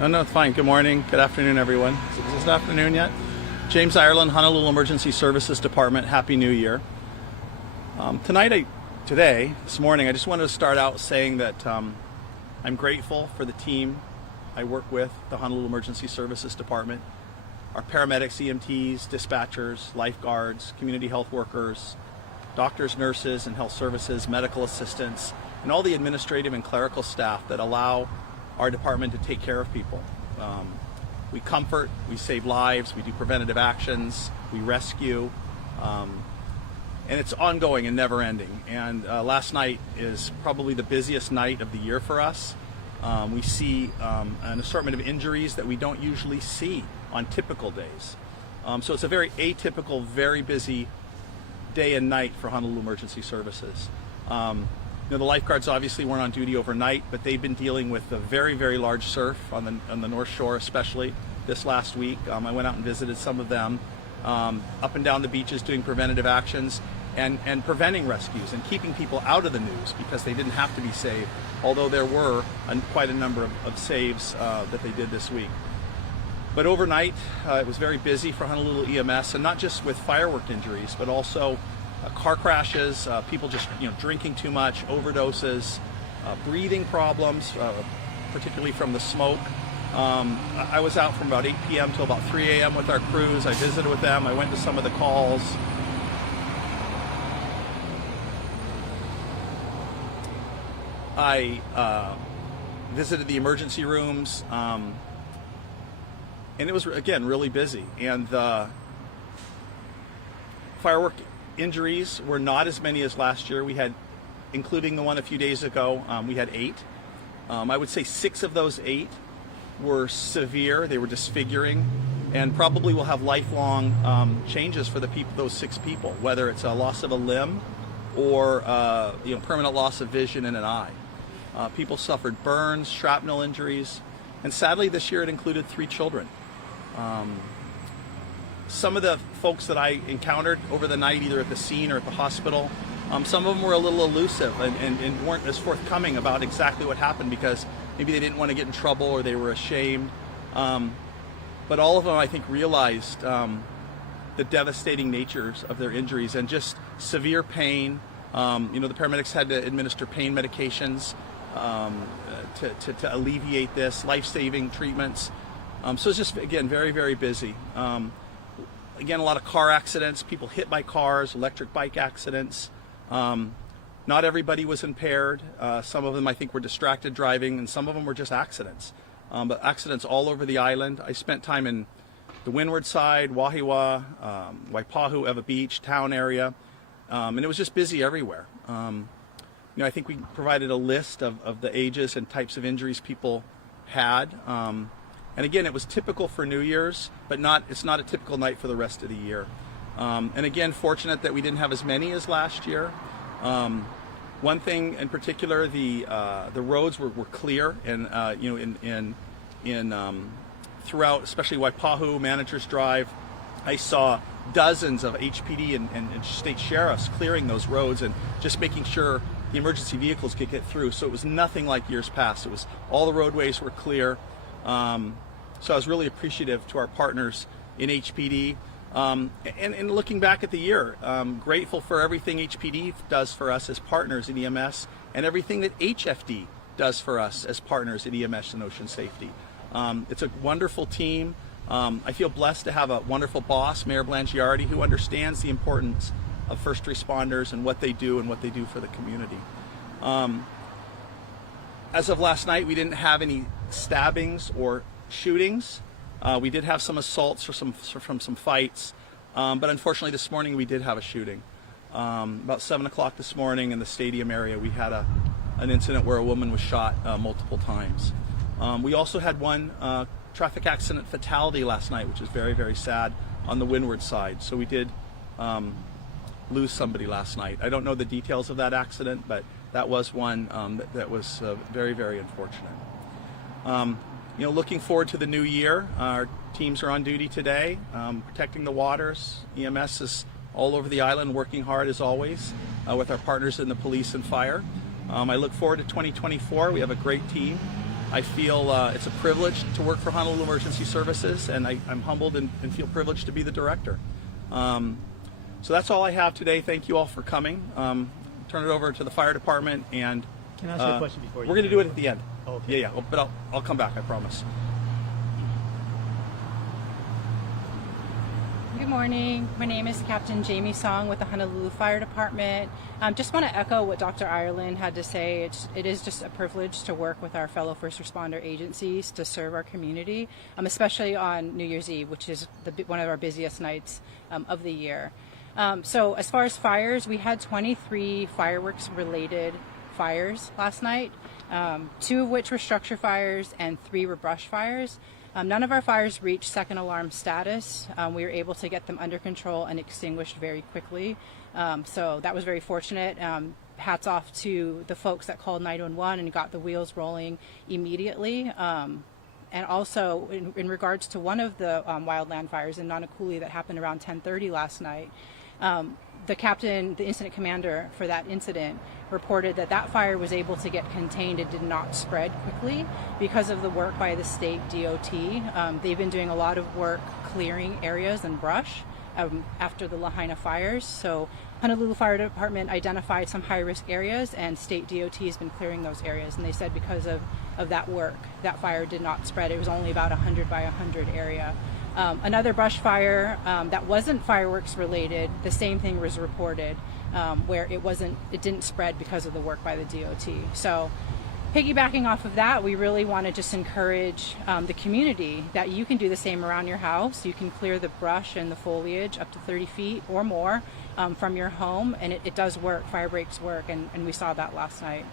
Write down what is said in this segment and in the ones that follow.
No, it's fine. Good morning. Good afternoon, everyone. Is it afternoon yet? James Ireland, Honolulu Emergency Services Department. Happy New Year. This morning, I just wanted to start out saying that I'm grateful for the team I work with, the Honolulu Emergency Services Department, our paramedics, EMTs, dispatchers, lifeguards, community health workers, doctors, nurses, and health services, medical assistants, and all the administrative and clerical staff that allow our department to take care of people. We comfort, we save lives, we do preventative actions, we rescue, and it's ongoing and never ending. And last night is probably the busiest night of the year for us. We see an assortment of injuries that we don't usually see on typical days. So it's a very atypical, very busy day and night for Honolulu Emergency Services. The lifeguards obviously weren't on duty overnight, but they've been dealing with a very, very large surf on the North Shore, especially this last week. I went out and visited some of them, up and down the beaches doing preventative actions and preventing rescues and keeping people out of the news because they didn't have to be saved, although there were quite a number of saves that they did this week. But overnight, it was very busy for Honolulu EMS, and not just with firework injuries, but also car crashes, people just drinking too much, overdoses, breathing problems, particularly from the smoke. I was out from about 8 p.m. till about 3 a.m. with our crews. I visited with them. I went to some of the calls. I visited the emergency rooms, and it was, again, really busy. And the firework injuries were not as many as last year. We had, including the one a few days ago, we had 8. I would say 6 of those 8 were severe. They were disfiguring, and probably will have lifelong changes for those 6 people, whether it's a loss of a limb or permanent loss of vision in an eye. People suffered burns, shrapnel injuries, and sadly this year it included 3 children. Some of the folks that I encountered over the night, either at the scene or at the hospital, some of them were a little elusive and weren't as forthcoming about exactly what happened because maybe they didn't want to get in trouble or they were ashamed. But all of them, I think, realized the devastating natures of their injuries and just severe pain. The paramedics had to administer pain medications to alleviate this, life-saving treatments. So it's just, again, very, very busy. Again, a lot of car accidents, people hit by cars, electric bike accidents. Not everybody was impaired. Some of them, I think, were distracted driving, and some of them were just accidents. But accidents all over the island. I spent time in the windward side, Wahiwa, Waipahu, Eva Beach, town area, and it was just busy everywhere. I think we provided a list of the ages and types of injuries people had. And again, it was typical for New Year's, but it's not a typical night for the rest of the year. And again, fortunate that we didn't have as many as last year. One thing in particular, the roads were clear, and throughout, especially Waipahu, Manager's Drive, I saw dozens of HPD and state sheriffs clearing those roads and just making sure the emergency vehicles could get through. So it was nothing like years past. It was all the roadways were clear. So I was really appreciative to our partners in HPD. And looking back at the year, grateful for everything HPD does for us as partners in EMS and everything that HFD does for us as partners in EMS and ocean safety. It's a wonderful team. I feel blessed to have a wonderful boss, Mayor Blangiardi, who understands the importance of first responders and what they do for the community. As of last night, we didn't have any stabbings or shootings. We did have some assaults from some fights, but unfortunately this morning we did have a shooting. About 7 o'clock this morning in the stadium area, we had an incident where a woman was shot multiple times. We also had one traffic accident fatality last night, which is very, very sad, on the windward side. So we did lose somebody last night. I don't know the details of that accident, but that was one that was very, very unfortunate. Looking forward to the new year. Our teams are on duty today, protecting the waters. EMS is all over the island, working hard as always with our partners in the police and fire. I look forward to 2024. We have a great team. I feel it's a privilege to work for Honolulu Emergency Services, and I'm humbled and feel privileged to be the director. So that's all I have today. Thank you all for coming. Turn it over to the fire department, and can I ask you a question before you? We're going to do it at the end. Oh, okay. Yeah, but I'll come back, I promise. Good morning. My name is Captain Jamie Song with the Honolulu Fire Department. Just want to echo what Dr. Ireland had to say. It is just a privilege to work with our fellow first responder agencies to serve our community, especially on New Year's Eve, which is one of our busiest nights of the year. So as far as fires, we had 23 fireworks-related fires last night, 2 of which were structure fires and 3 were brush fires. None of our fires reached second alarm status. We were able to get them under control and extinguished very quickly. So that was very fortunate. Hats off to the folks that called 911 and got the wheels rolling immediately. And also in regards to one of the wildland fires in Nanakuli that happened around 10:30 last night, the captain, the incident commander for that incident, reported that that fire was able to get contained and did not spread quickly because of the work by the state DOT. They've been doing a lot of work clearing areas and brush after the Lahaina fires. So Honolulu Fire Department identified some high-risk areas, and state DOT has been clearing those areas. And they said because of that work, that fire did not spread. It was only about 100 by 100 area. Another brush fire that wasn't fireworks related, the same thing was reported, where it didn't spread because of the work by the DOT. So piggybacking off of that, we really want to just encourage the community that you can do the same around your house. You can clear the brush and the foliage up to 30 feet or more from your home, and it does work. Fire breaks work, and we saw that last night.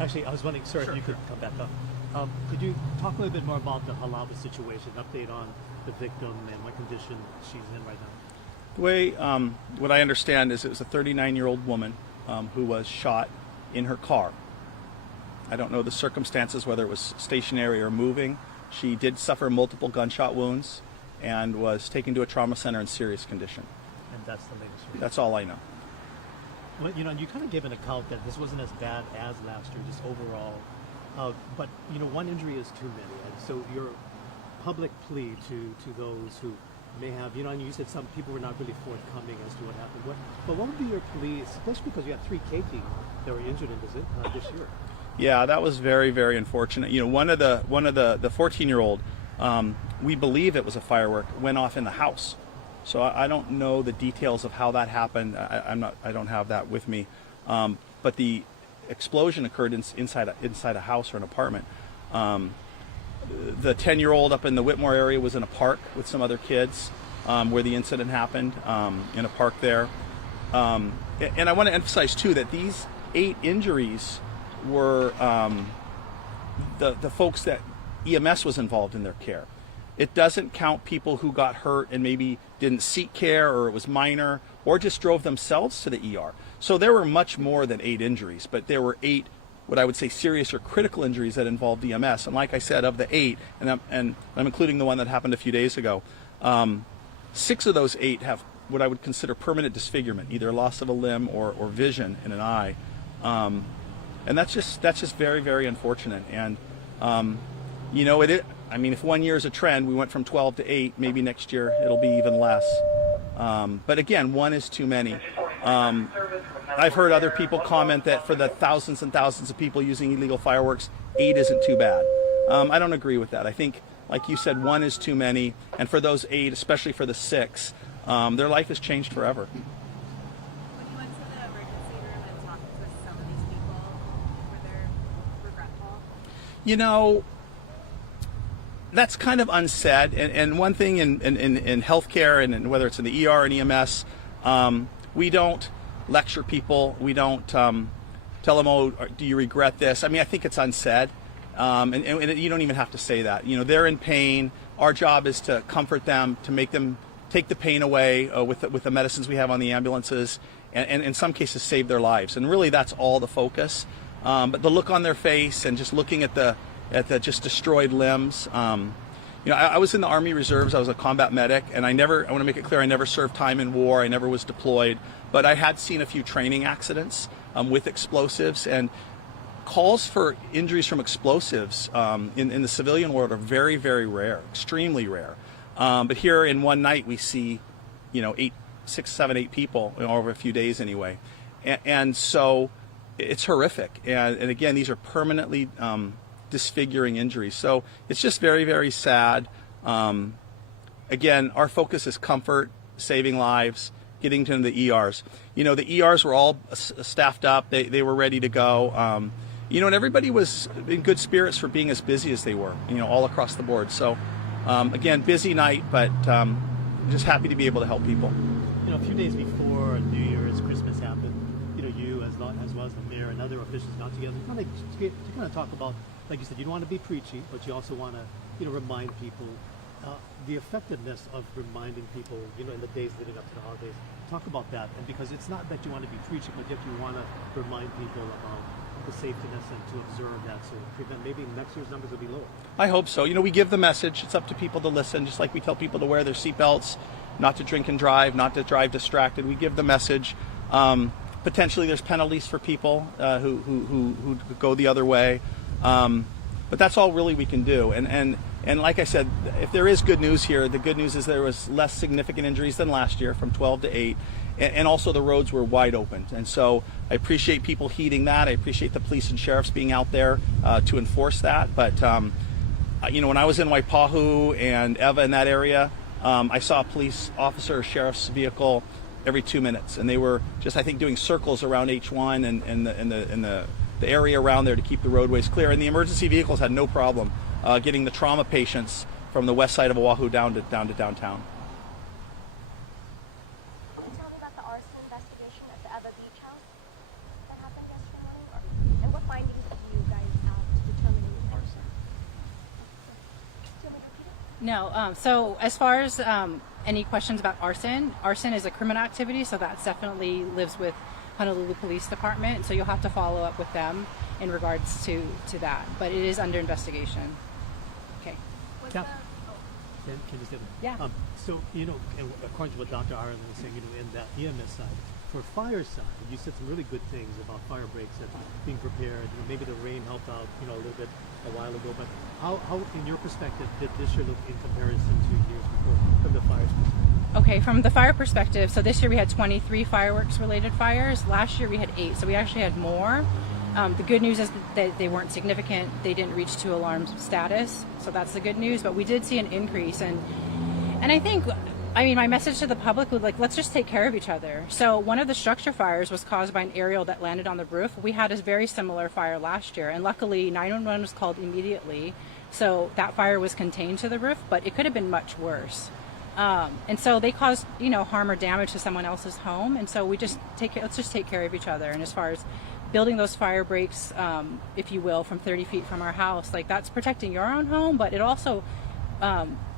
Actually, I was wondering, sir, if you could come back up. Could you talk a little bit more about the Halawa situation, update on the victim and what condition she's in right now? The way, what I understand is it was a 39-year-old woman who was shot in her car. I don't know the circumstances, whether it was stationary or moving. She did suffer multiple gunshot wounds and was taken to a trauma center in serious condition. And that's the latest. That's all I know. Well, you kind of gave an account that this wasn't as bad as last year, just overall. But, one injury is too many. And so your public plea to those who may have, and you said some people were not really forthcoming as to what happened. But what would be your plea, especially because you had 3 KT that were injured in this year? Yeah, that was very, very unfortunate. One of the 14-year-old, we believe it was a firework, went off in the house. So I don't know the details of how that happened. I don't have that with me. But the explosion occurred inside a house or an apartment. The 10-year-old up in the Whitmore area was in a park with some other kids where the incident happened, in a park there. And I want to emphasize too that these 8 injuries were the folks that EMS was involved in their care. It doesn't count people who got hurt and maybe didn't seek care, or it was minor, or just drove themselves to the ER. So there were much more than 8 injuries, but there were 8, what I would say, serious or critical injuries that involved EMS. And like I said, of the 8, and I'm including the one that happened a few days ago, 6 of those 8 have what I would consider permanent disfigurement, either loss of a limb or vision in an eye. And that's just very, very unfortunate. And if 1 year is a trend, we went from 12 to 8, maybe next year it'll be even less. But again, 1 is too many. I've heard other people comment that for the thousands and thousands of people using illegal fireworks, 8 isn't too bad. I don't agree with that. I think, like you said, 1 is too many. And for those 8, especially for the 6, their life has changed forever. When you went to the emergency room and talked to some of these people, were they regretful? That's kind of unsaid, and one thing in healthcare, and whether it's in the ER and EMS, we don't lecture people. We don't tell them, oh, do you regret this? I mean, I think it's unsaid, and you don't even have to say that. They're in pain. Our job is to comfort them, to make them take the pain away with the medicines we have on the ambulances, and in some cases save their lives. And really, that's all the focus. But the look on their face and just looking at the just destroyed limbs. I was in the Army Reserves. I was a combat medic, and I want to make it clear, I never served time in war. I never was deployed, but I had seen a few training accidents with explosives, and calls for injuries from explosives in the civilian world are very, very rare, extremely rare. But here in one night we see, 6, 7, 8 people over a few days anyway, and so it's horrific. And again, these are permanently disfiguring injuries. So it's just very, very sad. Again, our focus is comfort, saving lives, getting to the ERs. The ERs were all staffed up. They were ready to go. And everybody was in good spirits for being as busy as they were, all across the board. So, again, busy night, but just happy to be able to help people. A few days before New Year's, Christmas happened, you as well as the mayor and other officials got together to kind of talk about, like you said, you don't want to be preachy, but you also want to, remind people the effectiveness of reminding people, in the days leading up to the holidays. Talk about that, and because it's not that you want to be preachy, but yet you want to remind people about the safetyness and to observe that, so prevent maybe next year's numbers will be lower. I hope so. We give the message. It's up to people to listen, just like we tell people to wear their seatbelts, not to drink and drive, not to drive distracted. We give the message. Potentially, there's penalties for people who go the other way, but that's all really we can do. And like I said, if there is good news here, the good news is there was less significant injuries than last year, from 12 to 8. And also the roads were wide open. And so I appreciate people heeding that. I appreciate the police and sheriffs being out there to enforce that. But, when I was in Waipahu and Eva in that area, I saw a police officer or sheriff's vehicle every 2 minutes. And they were just, I think, doing circles around H1 and the area around there to keep the roadways clear. And the emergency vehicles had no problem getting the trauma patients from the west side of Oahu down to downtown. No. So as far as any questions about arson is a criminal activity, so that definitely lives with Honolulu Police Department. So you'll have to follow up with them in regards to that. But it is under investigation. Okay. Can you say that? Yeah. So, and according to what Dr. Ireland was saying, in that EMS side, for fire side, you said some really good things about fire breaks and being prepared. Maybe the rain helped out, a little bit a while ago. But how, in your perspective, did this year look in comparison to years before from the fire perspective? Okay, from the fire perspective, so this year we had 23 fireworks-related fires. Last year we had 8, so we actually had more. The good news is that they weren't significant. They didn't reach 2 alarm status, so that's the good news. But we did see an increase, and I think, my message to the public was let's just take care of each other. So one of the structure fires was caused by an aerial that landed on the roof. We had a very similar fire last year, and luckily 911 was called immediately, so that fire was contained to the roof, but it could have been much worse. And so they caused, harm or damage to someone else's home, and so let's just take care of each other. And as far as building those fire breaks, if you will, from 30 feet from our house, that's protecting your own home, but it also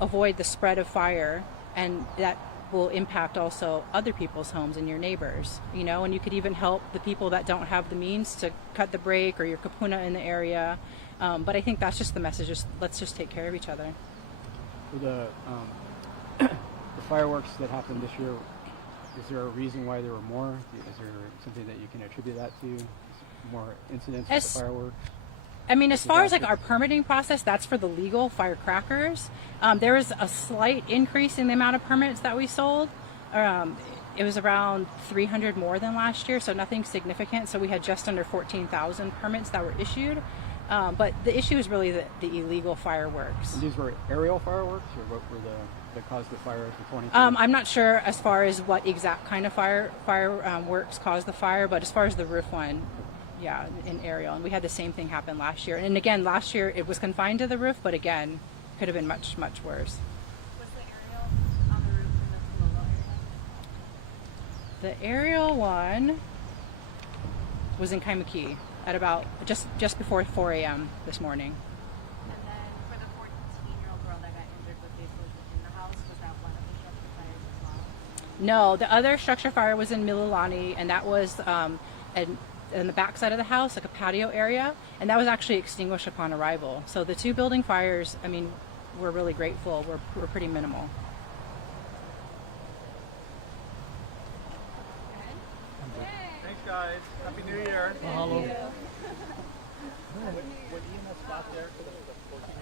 avoid the spread of fire, and that will impact also other people's homes and your neighbors, and you could even help the people that don't have the means to cut the break or your kapuna in the area. But I think that's just the message, let's just take care of each other. The fireworks that happened this year, is there a reason why there were more? Is there something that you can attribute that to? More incidents with the fireworks? As far as our permitting process, that's for the legal firecrackers. There was a slight increase in the amount of permits that we sold. It was around 300 more than last year, so nothing significant. So we had just under 14,000 permits that were issued. But the issue is really the illegal fireworks. And these were aerial fireworks, or what were that caused the fire for 22? I'm not sure as far as what exact kind of fireworks caused the fire, but as far as the roof one, yeah, in aerial. And we had the same thing happen last year. And again, last year it was confined to the roof, but again, could have been much, much worse. Was the aerial on the roof in the Tololo area? The aerial one was in Kaimuki at about just before 4 a.m. this morning. And then for the 14-year-old girl that got injured with explosives in the house, was that one of the structure fires as well? No, the other structure fire was in Mililani, and that was in the back side of the house, like a patio area, and that was actually extinguished upon arrival. So the 2 building fires, we're really grateful. We're pretty minimal. Thanks, guys. Happy New Year. Mahalo. What EMS spot there for the 14